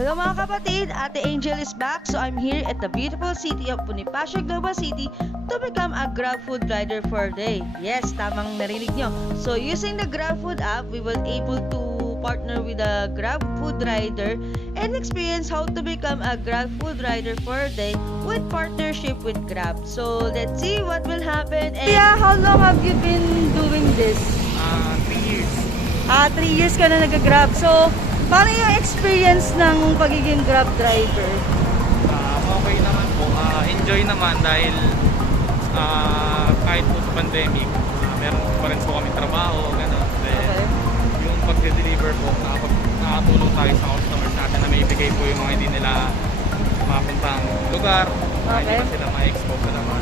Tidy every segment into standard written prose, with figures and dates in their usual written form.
Hello mga kapatid, Ate Angel is back. So I'm here at the beautiful city of Bonifacio, Global City to become a GrabFood rider for a day. Yes, tamang narinig nyo. So using the GrabFood app, we were able to partner with a GrabFood rider and experience how to become a GrabFood rider for a day with partnership with Grab. So let's see what will happen. And yeah, how long have you been doing this? 3 years. 3 years ka na nag-Grab. So paano yung experience ng pagiging Grab driver? Okay naman po. Enjoy naman dahil kahit po sa pandemic, meron pa rin po kami trabaho, gano'n. Okay. Yung pag-deliver po, nakatulong tayo sa customers natin na may ibigay po yung mga hindi nila mapuntang lugar, hindi pa sila ma-expose sa naman.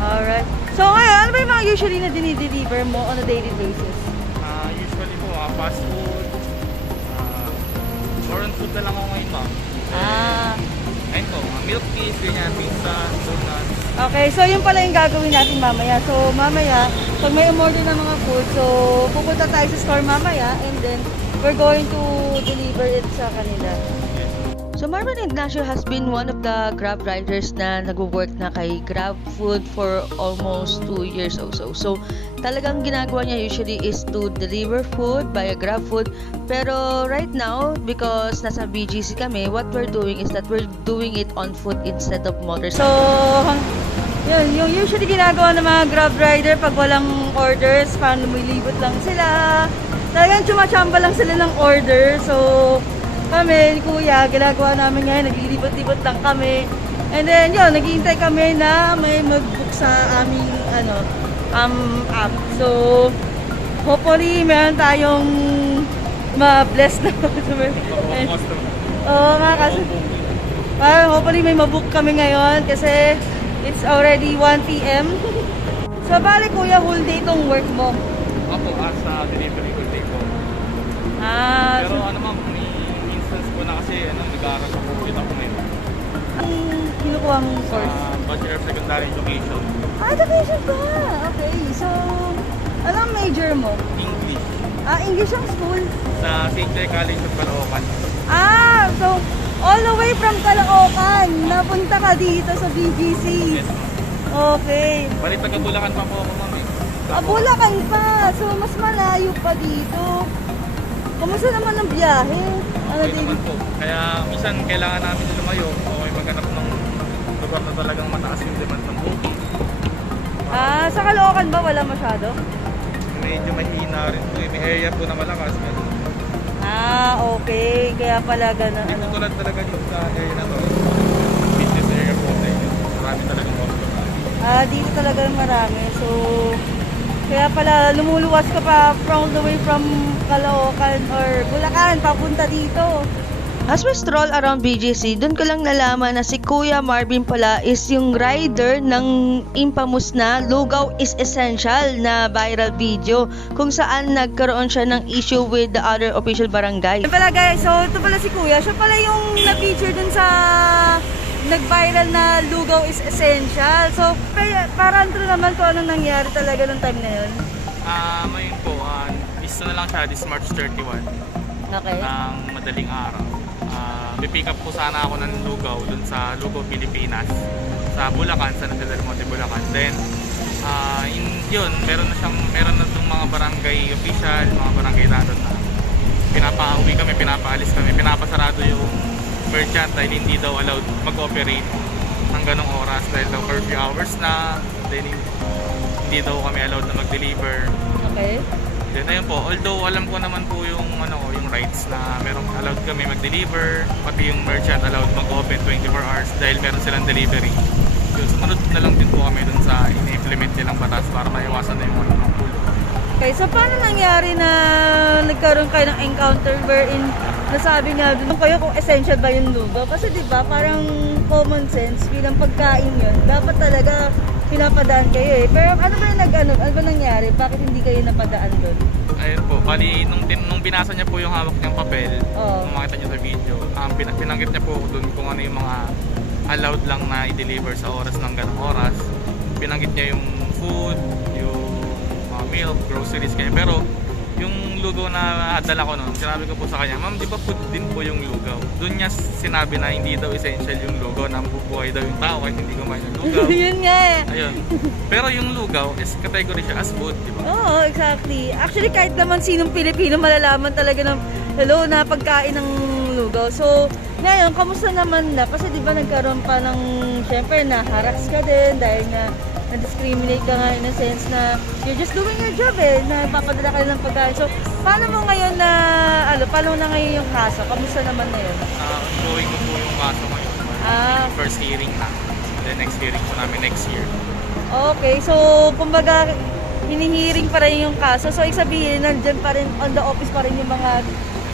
Alright. So ngayon, ano ba yung mga usually na dinideliver mo on a daily basis? Usually po, fast food, foreign food na lang ako ngayon, ma'am. Ayun po, milk teas, ganyan, pizza, donuts. Okay, so yun pala yung gagawin natin mamaya. So mamaya, pag may umorder ng mga food, so pupunta tayo sa store mamaya and then we're going to deliver it sa kanila. So Marvin Ignacio has been one of the Grab riders na nag-work na kay Grab Food for almost 2 years or so. So talagang ginagawa niya usually is to deliver food via Grab Food. Pero right now, because nasa BGC kami, what we're doing is that we're doing it on foot instead of motor. So yun, yung usually ginagawa ng mga Grab rider pag walang orders, paano lumilibot lang sila. Talagang chumachamba lang sila ng order. So kami, ni Kuya, ginagawa namin ngayon, naglilibot-libot lang kami. And then, yun, naghihintay kami na may mag-book sa aming, app. So, hopefully, meron tayong ma-bless na customer. Oo, hopefully, may ma-book kami ngayon kasi it's already 1 p.m. So, bali, Kuya, whole day itong work mo? Opo, sa delivery whole day po. Pero ano ma'am, na kasi nag-aaral sa ulit ako ngayon. Ang kinukuha mong course? Bachelor of Secondary Education. Education ba? Okay. So, anong major mo? English. English ang school? Sa St. Clair College of Caloocan. So, all the way from Caloocan, napunta ka dito sa BGC. Yes. Okay. Balik taga-Bulacan pa po ako, ma'am. Bulacan pa. So, mas malayo pa dito. Kumusta naman ang biyahe? Okay naman po. Kaya minsan kailangan namin lumayo o may maghanap ng lugar na talagang mataas yung demand ng booking. Sa Caloocan ba wala masyado? Medyo mahina rin po. May area po na malakas. Okay. Kaya pala gano'n. Dito tulad talaga dito sa area na to. Business area po. Marami talagang customer. Dito talaga marami. So, kaya pala lumuluwas ka pa from the way from Caloocan or Bulacan papunta dito. As we stroll around BGC, doon ko lang nalaman na si Kuya Marvin pala is yung rider ng infamous na Lugaw is Essential na viral video kung saan nagkaroon siya ng issue with the other official barangay. Yan pala guys, so ito pala si Kuya, siya pala yung na-feature dun sa nag-viral na Lugaw is Essential. So parang ito naman kung anong nangyari talaga ng time na yun. Ngayon po, isa na lang siya this March 31 ng madaling araw. Pipick up po sana ako ng Lugaw dun sa Lugaw, Pilipinas sa Bulacan, sa San Del Monte, Bulacan. Then yun, meron na itong mga barangay official, mga barangay datot na pinapauwi kami, pinapaalis kami, pinapasarado yung merchant dahil hindi daw allowed mag-operate ng ganong oras dahil daw curfew hours na, then hindi daw kami allowed na mag-deliver. Okay. Then ayun po, although alam ko naman po yung yung rights na merong allowed kami mag-deliver, pati yung merchant allowed mag-open 24 hours dahil meron silang delivery. Yun, sumunod na lang din po kami dun sa in-implement nilang batas para maiwasan na yung mga pulo. Okay, so paano nangyari na nagkaroon kayo ng encounter wherein nasabi nga doon kayo kung essential ba yung lugaw? Kasi di ba parang common sense bilang pagkain yun, dapat talaga pinapadaan kayo eh. Pero ano ba nangyari? Bakit hindi kayo napadaan doon? Ayun po, bali nung binasa niya po yung hawak niyang papel, nung makita niyo sa video, binanggit niya po doon kung ano yung mga allowed lang na i-deliver sa oras ng ganong oras. Binanggit niya yung food, yung milk, groceries kaya. Pero yung lugaw na dala ko noon, sinabi ko po sa kanya, ma'am, di ba food din po yung lugaw? Doon niya sinabi na hindi daw essential yung lugaw, na bubuhay daw yung tao kahit hindi kumain ng lugaw. Yun nga eh. Ayun. Pero yung lugaw is category siya as food, di ba? Oo, exactly. Actually, kahit naman sinong Pilipino, malalaman talaga ng hello na pagkain ng lugaw. So, ngayon, kamusta naman na? Kasi di ba nagkaroon pa ng, syempre, na-harass ka din dahil nga na-discriminate ka nga in a sense na you're just doing your job eh, na papadala ka ng pagkain. So, paano mo ngayon na, paano na ngayon yung kaso? Kamusta naman na yun? Ongoing ko po yung kaso ngayon. First hearing na. The next hearing po namin next year. Okay, so, kumbaga, hinihiring pa rin yung kaso. So, sabihin, nandyan pa rin, on the office pa rin yung mga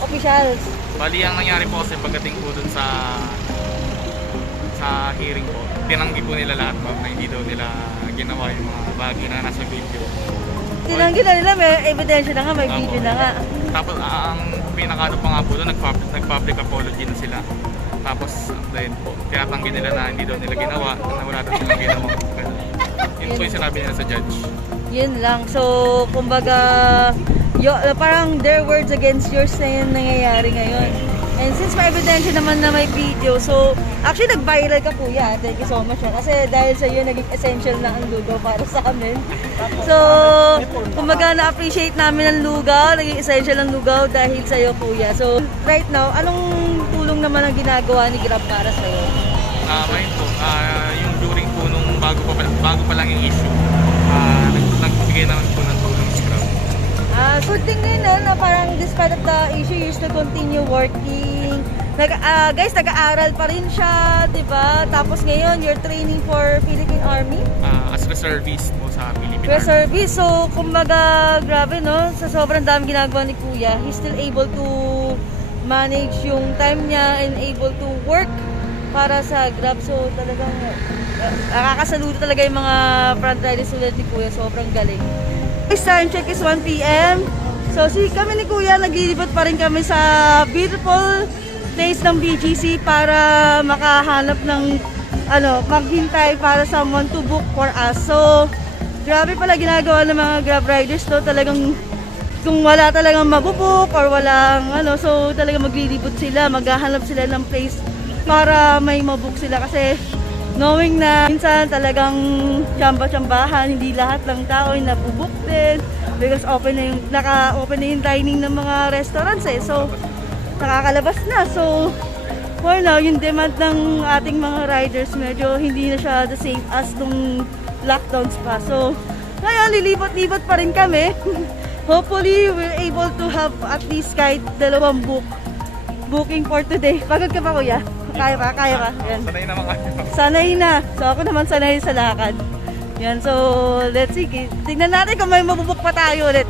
officials. Bali, ang nangyari po kasi pagdating po dun sa hearing po, tinanggi po nila lahat ma'am na hindi daw nila ginawa yung mga bagay na nasa video. Tinanggi na nila, may ebidensya na nga, may video na nga. Tapos ang pinakano pa nga po doon, nag-public apology na sila. Tapos then po, tinatanggi nila na hindi daw nila ginawa, na wala daw silang ginawa. Yun po yung sinabi nila sa judge. Yun lang. So, kumbaga, parang their words against yours na yun nangyayari ngayon. And since may ebidensya naman na may video, so actually nag-viral ka kuya. Thank you so much. Kasi dahil sa iyo naging essential na ang lugaw para sa amin. So, kumbaga na-appreciate namin ang lugaw, naging essential ang lugaw dahil sa iyo kuya. So, right now, anong tulong naman ang ginagawa ni Grab para sa iyo? Ngayon po, yung during po nung bago pa lang yung issue, nagbigay naman po ng tulong si Grab. Good thing din na parang despite of the issue, you still continue working. Guys, nag-aaral pa rin siya, di ba? Tapos ngayon, you're training for Philippine Army? As reservist po sa Philippine Army. Reservist, so kumbaga, grabe no? Sa sobrang dami ginagawa ni Kuya, he's still able to manage yung time niya and able to work para sa Grab. So talagang nakakasaludo talaga yung mga front riders ulit ni Kuya, sobrang galing. Next time check is 1 PM. So kami ni Kuya naglilibot pa rin kami sa beautiful place ng BGC para makahanap ng maghintay para someone to book for us. So grabe pala ginagawa ng mga Grab riders to, talagang kung wala talagang mabubuk or walang so talagang maglilibot sila, maghahanap sila ng place para may mabook sila kasi knowing na minsan talagang tsamba-tsambahan, hindi lahat ng tao ay nabubuk din because naka-open na yung dining ng mga restaurants eh. So, nakakalabas na. So, for now, yung demand ng ating mga riders medyo hindi na siya the same as nung lockdowns pa. So, ngayon, lilibot-libot pa rin kami. Hopefully, we're able to have at least kahit 2 booking for today. Pagod ka ba kuya? Kaya pa? Yan. Sanay naman kayo. Sanay na. So ako naman sanay sa lakad. Yan, so let's see. Tingnan natin kung may mabubuk pa tayo ulit.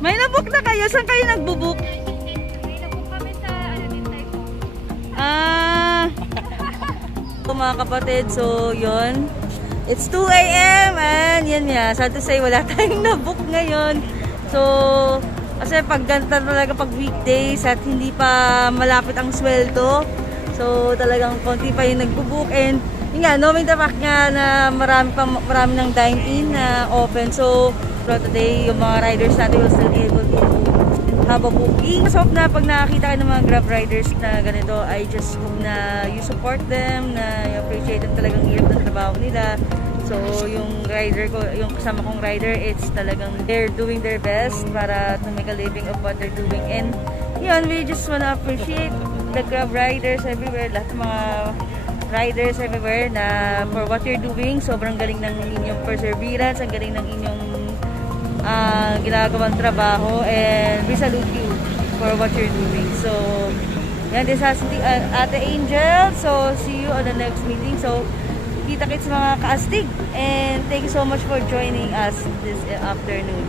May nabook na kayo? Saan kayo nagbubuk? May nabook kami sa Dintay po. So, mga kapatid, so yun. It's 2 AM and yan nga. Sad to say, wala tayong nabook ngayon. So, kasi pag ganito talaga pag weekdays at hindi pa malapit ang sweldo, so talagang konti pa yung nagbubook and yun nga, knowing the fact nga na marami ng dine-in na open, so for today yung mga riders natin will still be able to have a booking. So hope na pag nakakita kayo ng mga Grab riders na ganito, I just hope na you support them, na you appreciate them, talagang hirap ng trabaho nila. So yung rider ko, yung kasama kong rider, it's talagang they're doing their best para to make a living of what they're doing. And yun, we just wanna appreciate the Grab riders everywhere, lahat ng mga riders everywhere na for what you're doing. Sobrang galing ng inyong perseverance, ang galing ng inyong ginagawang trabaho, and we salute you for what you're doing. So yan, this has Ate Angel. So see you on the next meeting. So kita-kits mga kaastig, and thank you so much for joining us this afternoon.